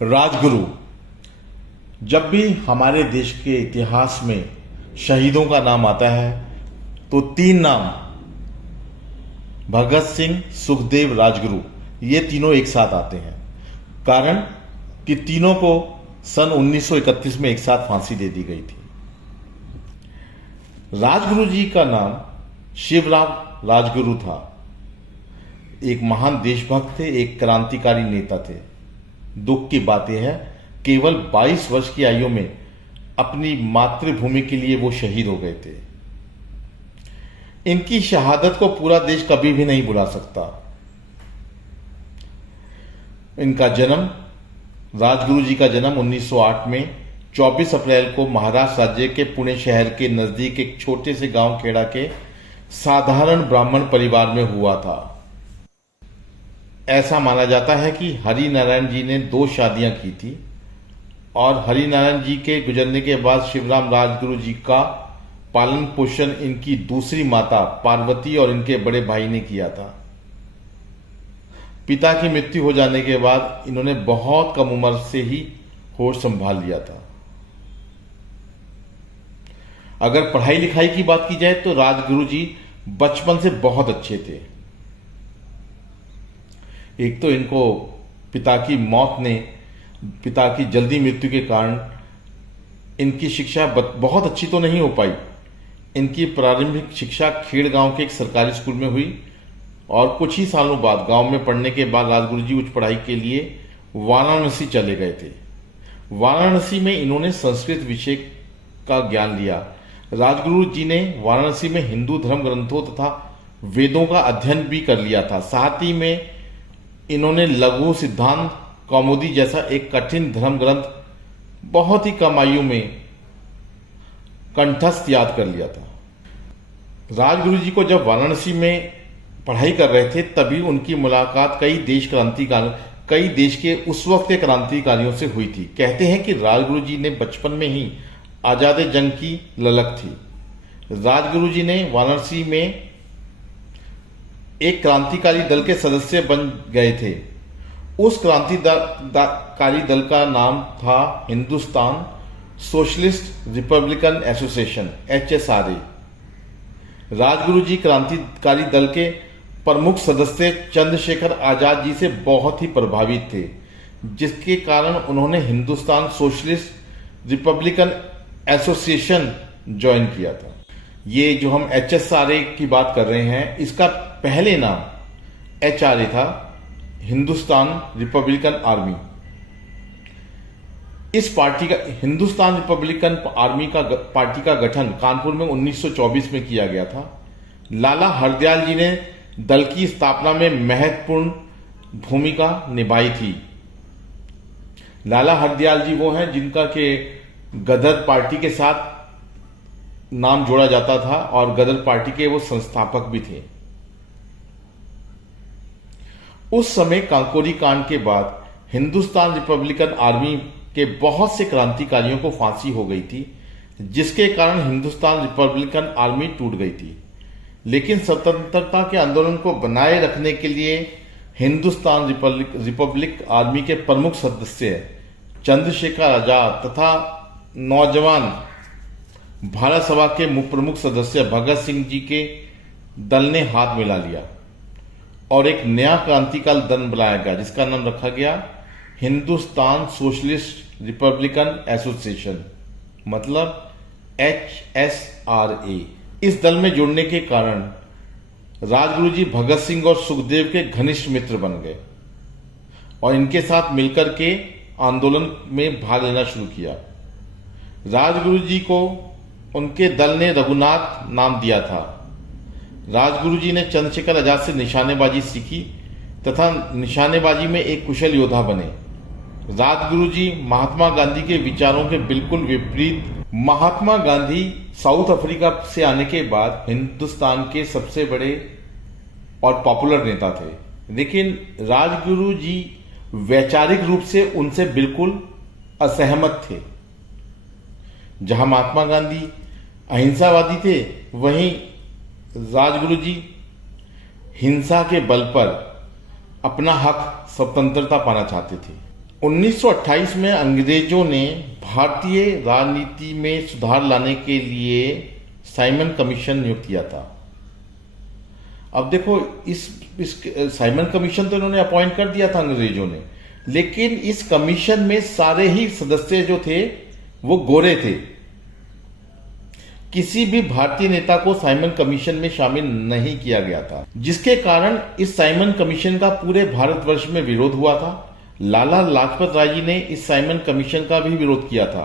राजगुरु। जब भी हमारे देश के इतिहास में शहीदों का नाम आता है तो तीन नाम भगत सिंह, सुखदेव, राजगुरु, ये तीनों एक साथ आते हैं। कारण कि तीनों को सन 1931 में एक साथ फांसी दे दी गई थी। राजगुरु जी का नाम शिवराम राजगुरु था। एक महान देशभक्त थे, एक क्रांतिकारी नेता थे। दुख की बात यह है, केवल 22 वर्ष की आयु में अपनी मातृभूमि के लिए वो शहीद हो गए थे। इनकी शहादत को पूरा देश कभी भी नहीं भुला सकता। इनका जन्म, राजगुरु जी का जन्म 1908 में 24 अप्रैल को महाराष्ट्र राज्य के पुणे शहर के नजदीक एक छोटे से गांव खेड़ा के साधारण ब्राह्मण परिवार में हुआ था। ऐसा माना जाता है कि हरि नारायण जी ने 2 शादियां की थी और हरि नारायण जी के गुजरने के बाद शिवराम राजगुरु जी का पालन पोषण इनकी दूसरी माता पार्वती और इनके बड़े भाई ने किया था। पिता की मृत्यु हो जाने के बाद इन्होंने बहुत कम उम्र से ही होश संभाल लिया था। अगर पढ़ाई लिखाई की बात की जाए तो राजगुरु जी बचपन से बहुत अच्छे थे। एक तो इनको पिता की मौत ने, पिता की जल्दी मृत्यु के कारण इनकी शिक्षा बहुत अच्छी तो नहीं हो पाई। इनकी प्रारंभिक शिक्षा खेड़ गांव के एक सरकारी स्कूल में हुई और कुछ ही सालों बाद गांव में पढ़ने के बाद राजगुरु जी उच्च पढ़ाई के लिए वाराणसी चले गए थे। वाराणसी में इन्होंने संस्कृत विषय का ज्ञान लिया। राजगुरु जी ने वाराणसी में हिंदू धर्म ग्रंथों तथा वेदों का अध्ययन भी कर लिया था। साथ ही में इन्होंने लघु सिद्धांत कौमुदी जैसा एक कठिन धर्म ग्रंथ बहुत ही कम आयु में कंठस्थ याद कर लिया था। राजगुरु जी को जब वाराणसी में पढ़ाई कर रहे थे तभी उनकी मुलाकात कई देश के उस वक्त के क्रांतिकारियों से हुई थी। कहते हैं कि राजगुरु जी ने बचपन में ही आजाद जंग की ललक थी। राजगुरु जी ने वाराणसी में एक क्रांतिकारी दल के सदस्य बन गए थे। उस क्रांतिकारी दल का नाम था Hindustan socialist republican association, HSRA। Rajguru ji क्रांतिकारी दल के प्रमुख सदस्य चंद्रशेखर आजाद जी से बहुत ही प्रभावित थे, जिसके कारण उन्होंने Hindustan socialist republican association join किया था। ये जो हम HSRA की बात कर रहे हैं, इसका पहले नाम HRA था, हिंदुस्तान रिपब्लिकन आर्मी। इस पार्टी का, हिंदुस्तान रिपब्लिकन आर्मी का पार्टी का गठन कानपुर में 1924 में किया गया था। लाला हरदयाल जी ने दल की स्थापना में महत्वपूर्ण भूमिका निभाई थी। लाला हरदयाल जी वो हैं जिनका के गदर पार्टी के साथ नाम जोड़ा जाता था और गदर पार्टी के वो संस्थापक भी थे। उस समय कांकोरी कांड के बाद हिंदुस्तान रिपब्लिकन आर्मी के बहुत से क्रांतिकारियों को फांसी हो गई थी, जिसके कारण हिंदुस्तान रिपब्लिकन आर्मी टूट गई थी। लेकिन स्वतंत्रता के आंदोलन को बनाए रखने के लिए हिंदुस्तान रिपब्लिक आर्मी के प्रमुख सदस्य चंद्रशेखर आजाद तथा नौजवान भारत सभा के प्रमुख सदस्य भगत सिंह जी के दल ने हाथ मिला लिया और एक नया क्रांतिकारी दल बनाया गया, जिसका नाम रखा गया हिंदुस्तान सोशलिस्ट रिपब्लिकन एसोसिएशन, मतलब HSRA। इस दल में जुड़ने के कारण राजगुरु जी भगत सिंह और सुखदेव के घनिष्ठ मित्र बन गए और इनके साथ मिलकर के आंदोलन में भाग लेना शुरू किया। राजगुरु जी को उनके दल ने रघुनाथ नाम दिया था। राजगुरु जी ने चंद्रशेखर आजाद से निशानेबाजी सीखी तथा निशानेबाजी में एक कुशल योद्धा बने। राजगुरु जी महात्मा गांधी के विचारों के बिल्कुल विपरीत, महात्मा गांधी साउथ अफ्रीका से आने के बाद हिंदुस्तान के सबसे बड़े और पॉपुलर नेता थे, लेकिन राजगुरु जी वैचारिक रूप से उनसे बिल्कुल असहमत थे। जहां महात्मा गांधी अहिंसावादी थे, वहीं राजगुरु जी हिंसा के बल पर अपना हक, स्वतंत्रता पाना चाहते थे। 1928 में अंग्रेजों ने भारतीय राजनीति में सुधार लाने के लिए साइमन कमीशन नियुक्त किया था। अब देखो, इस साइमन कमीशन तो इन्होंने अपॉइंट कर दिया था अंग्रेजों ने, लेकिन इस कमीशन में सारे ही सदस्य जो थे वो गोरे थे। किसी भी भारतीय नेता को साइमन कमीशन में शामिल नहीं किया गया था, जिसके कारण इस साइमन कमीशन का पूरे भारतवर्ष में विरोध हुआ था। लाला लाजपत राय जी ने इस साइमन कमीशन का भी विरोध किया था।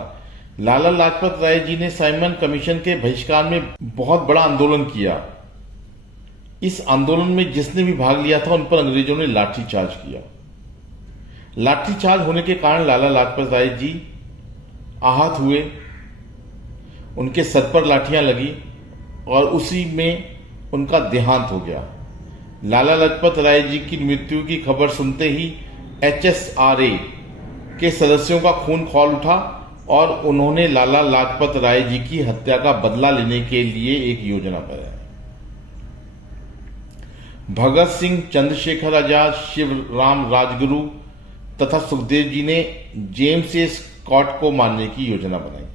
लाला लाजपत राय जी ने साइमन कमीशन के बहिष्कार में बहुत बड़ा आंदोलन किया। इस आंदोलन में जिसने भी भाग लिया था उन पर अंग्रेजों ने लाठीचार्ज किया। लाठीचार्ज होने के कारण लाला लाजपत राय जी आहत हुए, उनके सर पर लाठियां लगी और उसी में उनका देहांत हो गया। लाला लाजपत राय जी की मृत्यु की खबर सुनते ही HSRA के सदस्यों का खून खौल उठा और उन्होंने लाला लाजपत राय जी की हत्या का बदला लेने के लिए एक योजना बनाई। भगत सिंह, चंद्रशेखर आजाद, शिवराम राजगुरु तथा सुखदेव जी ने जेम्स ए स्कॉट को मारने की योजना बनाई,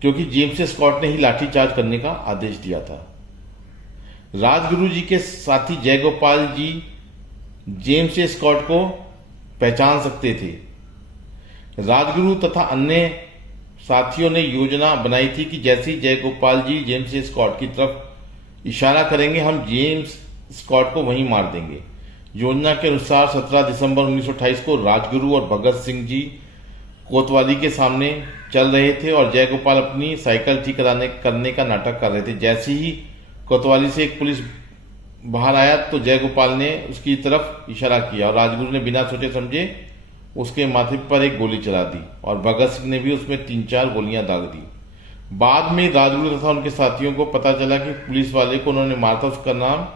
क्योंकि जेम्स ए स्कॉट ने ही लाठीचार्ज करने का आदेश दिया था। राजगुरु जी के साथी जयगोपाल जी जेम्स ए स्कॉट को पहचान सकते थे। राजगुरु तथा अन्य साथियों ने योजना बनाई थी कि जैसे ही जयगोपाल जी जेम्स ए स्कॉट की तरफ इशारा करेंगे, हम जेम्स स्कॉट को वहीं मार देंगे। योजना के अनुसार 17 दिसंबर 1928 को राजगुरु और भगत सिंह जी कोतवाली के सामने चल रहे थे और जयगोपाल अपनी साइकिल ठीक करने का नाटक कर रहे थे। जैसे ही कोतवाली से एक पुलिस बाहर आया तो जयगोपाल ने उसकी तरफ इशारा किया और राजगुरु ने बिना सोचे समझे उसके माथे पर एक गोली चला दी और भगत सिंह ने भी उसमें 3-4 गोलियां दाग दी। बाद में राजगुरु तथा उनके साथियों को पता चला कि पुलिस वाले को उन्होंने मारा था, उसका नाम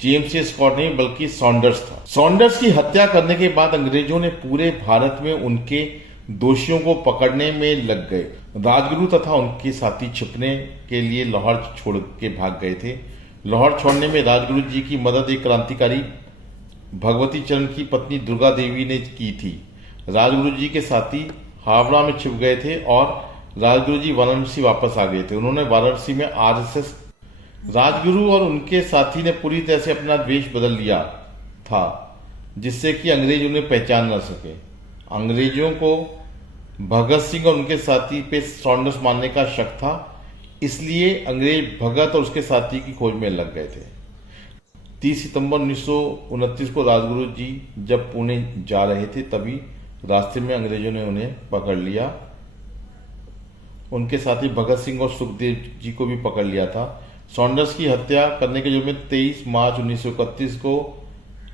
जेम्स ए स्कॉट नहीं बल्कि सॉन्डर्स था। सॉन्डर्स की हत्या करने के बाद अंग्रेजों ने पूरे भारत में उनके दोषियों को पकड़ने में लग गए। राजगुरु तथा उनके साथी छिपने के लिए लाहौर छोड़ के भाग गए थे। लाहौर छोड़ने में राजगुरु जी की मदद एक क्रांतिकारी भगवती चरण की पत्नी दुर्गा देवी ने की थी। राजगुरु जी के साथी हावड़ा में छिप गए थे और राजगुरु जी वाराणसी वापस आ गए थे। उन्होंने वाराणसी में RSS राजगुरु और उनके साथी ने पूरी तरह से अपना वेश बदल लिया था, जिससे कि अंग्रेज उन्हें पहचान न सके। अंग्रेजों को भगत सिंह और उनके साथी पे सॉन्डर्स मारने का शक था, इसलिए अंग्रेज भगत और उसके साथी की खोज में लग गए थे। 30 सितंबर 1929 को राजगुरु जी जब पुणे जा रहे थे तभी रास्ते में अंग्रेजों ने उन्हें पकड़ लिया। उनके साथी भगत सिंह और सुखदेव जी को भी पकड़ लिया था। सॉन्डर्स की हत्या करने के जुर्म में 23 मार्च 1931 को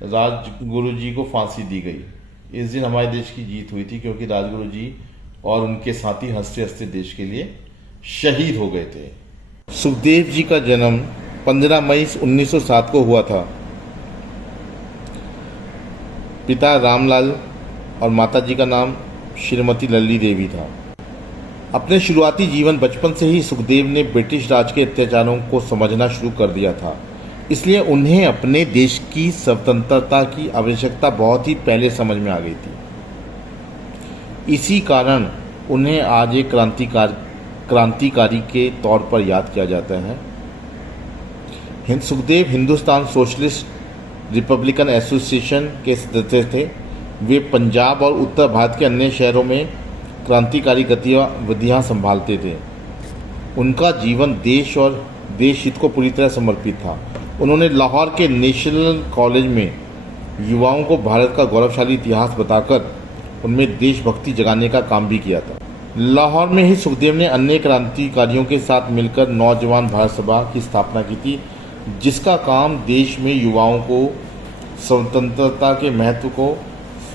राजगुरु जी को फांसी दी गई। इस दिन हमारे देश की जीत हुई थी, क्योंकि राजगुरु जी और उनके साथी हंसते हंसते देश के लिए शहीद हो गए थे। सुखदेव जी का जन्म 15 मई 1907 को हुआ था। पिता रामलाल और माता जी का नाम श्रीमती लल्ली देवी था। अपने शुरुआती जीवन बचपन से ही सुखदेव ने ब्रिटिश राज के अत्याचारों को समझना शुरू कर दिया था, इसलिए उन्हें अपने देश की स्वतंत्रता की आवश्यकता बहुत ही पहले समझ में आ गई थी। इसी कारण उन्हें आज एक क्रांतिकारी के तौर पर याद किया जाता है। Sukhdev Hindustan socialist republican association के सदस्य थे। वे पंजाब और उत्तर भारत के अन्य शहरों में क्रांतिकारी गतिविधियां संभालते थे। उनका जीवन देश और देश हित को पूरी तरह समर्पित था। उन्होंने लाहौर के नेशनल कॉलेज में युवाओं को भारत का गौरवशाली इतिहास बताकर उनमें देशभक्ति जगाने का काम भी किया था। लाहौर में ही सुखदेव ने अन्य क्रांतिकारियों के साथ मिलकर नौजवान भारत सभा की स्थापना की थी, जिसका काम देश में युवाओं को स्वतंत्रता के महत्व को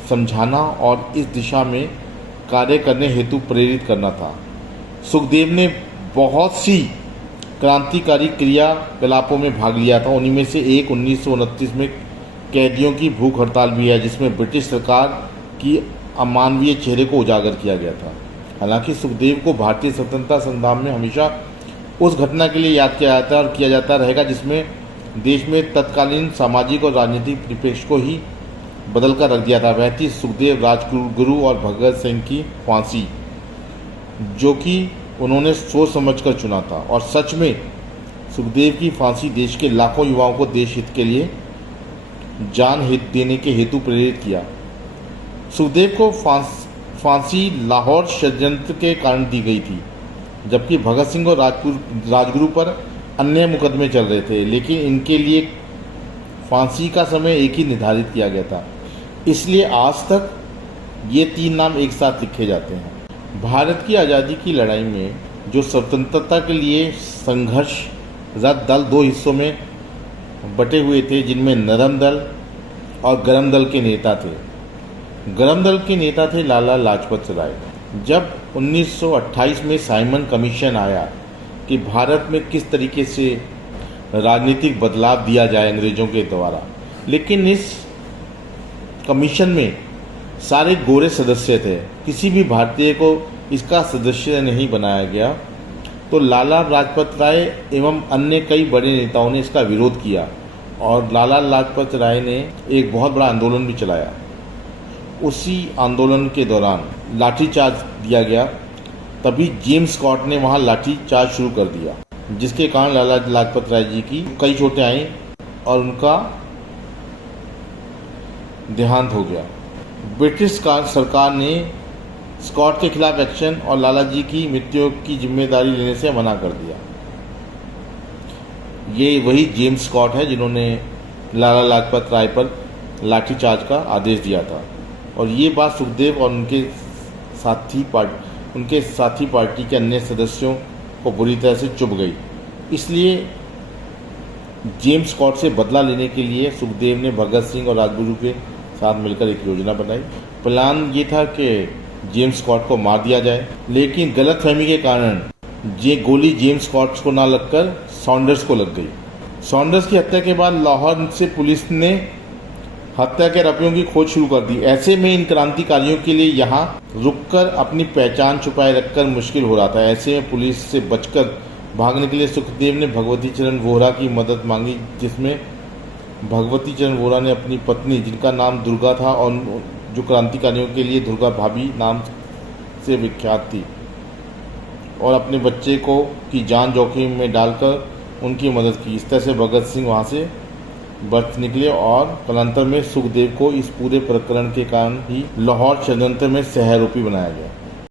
समझाना और इस दिशा में कार्य करने हेतु प्रेरित करना था। सुखदेव ने बहुत सी क्रांतिकारी क्रियाकलापों में भाग लिया था। उन्हीं में से एक 1929 में कैदियों की भूख हड़ताल भी है, जिसमें ब्रिटिश सरकार की अमानवीय चेहरे को उजागर किया गया था। हालांकि सुखदेव को भारतीय स्वतंत्रता संग्राम में हमेशा उस घटना के लिए याद किया जाता है और किया जाता रहेगा जिसमें देश में तत्कालीन सामाजिक और राजनीतिक परिप्रेक्ष्य को ही बदल कर रख दिया था। वह थी सुखदेव, राजगुरु और भगत सिंह की फांसी, जो कि उन्होंने सोच समझ कर चुना था। और सच में सुखदेव की फांसी देश के लाखों युवाओं को देश हित के लिए जान हित देने के हेतु प्रेरित किया। सुखदेव को फांसी लाहौर षड्यंत्र के कारण दी गई थी, जबकि भगत सिंह और राजगुरु पर अन्य मुकदमे चल रहे थे, लेकिन इनके लिए फांसी का समय एक ही निर्धारित किया गया था। इसलिए आज तक ये 3 नाम एक साथ लिखे जाते हैं। भारत की आज़ादी की लड़ाई में जो स्वतंत्रता के लिए संघर्षरत दल 2 हिस्सों में बटे हुए थे, जिनमें नरम दल और गरम दल के नेता थे। गरम दल के नेता थे लाला लाजपत राय। जब 1928 में साइमन कमीशन आया कि भारत में किस तरीके से राजनीतिक बदलाव दिया जाए अंग्रेजों के द्वारा, लेकिन इस कमीशन में सारे गोरे सदस्य थे, किसी भी भारतीय को इसका सदस्य नहीं बनाया गया। तो लाला लाजपत राय एवं अन्य कई बड़े नेताओं ने इसका विरोध किया और लाला लाजपत राय ने एक बहुत बड़ा आंदोलन भी चलाया। उसी आंदोलन के दौरान लाठीचार्ज दिया गया। तभी जेम्स स्कॉट ने वहां लाठीचार्ज शुरू कर दिया, जिसके कारण लाला लाजपत राय जी की कई चोटें आईं और उनका देहांत हो गया। ब्रिटिश सरकार ने स्कॉट के खिलाफ एक्शन और लाला जी की मृत्यु की जिम्मेदारी लेने से मना कर दिया। ये वही जेम्स स्कॉट है जिन्होंने लाला लाजपत राय पर लाठीचार्ज का आदेश दिया था। और ये बात सुखदेव और उनके साथी पार्टी के अन्य सदस्यों को बुरी तरह से चुभ गई। इसलिए जेम्स स्कॉट से बदला लेने के लिए सुखदेव ने भगत सिंह और राजगुरु के साथ मिलकर एक योजना बनाई। प्लान ये था कि जेम्स स्कॉट को मार दिया जाए, लेकिन गलतफहमी के कारण ये गोली जेम्स स्कॉट को ना लगकर सॉन्डर्स को लग गई। सॉन्डर्स की हत्या के बाद लाहौर से पुलिस ने हत्या के आरोपियों की खोज शुरू कर दी। ऐसे में इन क्रांतिकारियों के लिए यहाँ रुककर अपनी पहचान छुपाए रखकर मुश्किल हो रहा था। ऐसे में पुलिस से बचकर भागने के लिए सुखदेव ने भगवती चरण वोहरा की मदद मांगी, जिसमें भगवती चरण वोहरा ने अपनी पत्नी, जिनका नाम दुर्गा था और जो क्रांतिकारियों के लिए दुर्गा भाभी नाम से विख्यात थी, और अपने बच्चे को की जान जोखिम में डालकर उनकी मदद की। इस तरह से भगत सिंह वहाँ से बच निकले और कालांतर में सुखदेव को इस पूरे प्रकरण के कारण ही लाहौर षड्यंत्र में सह आरोपी बनाया गया।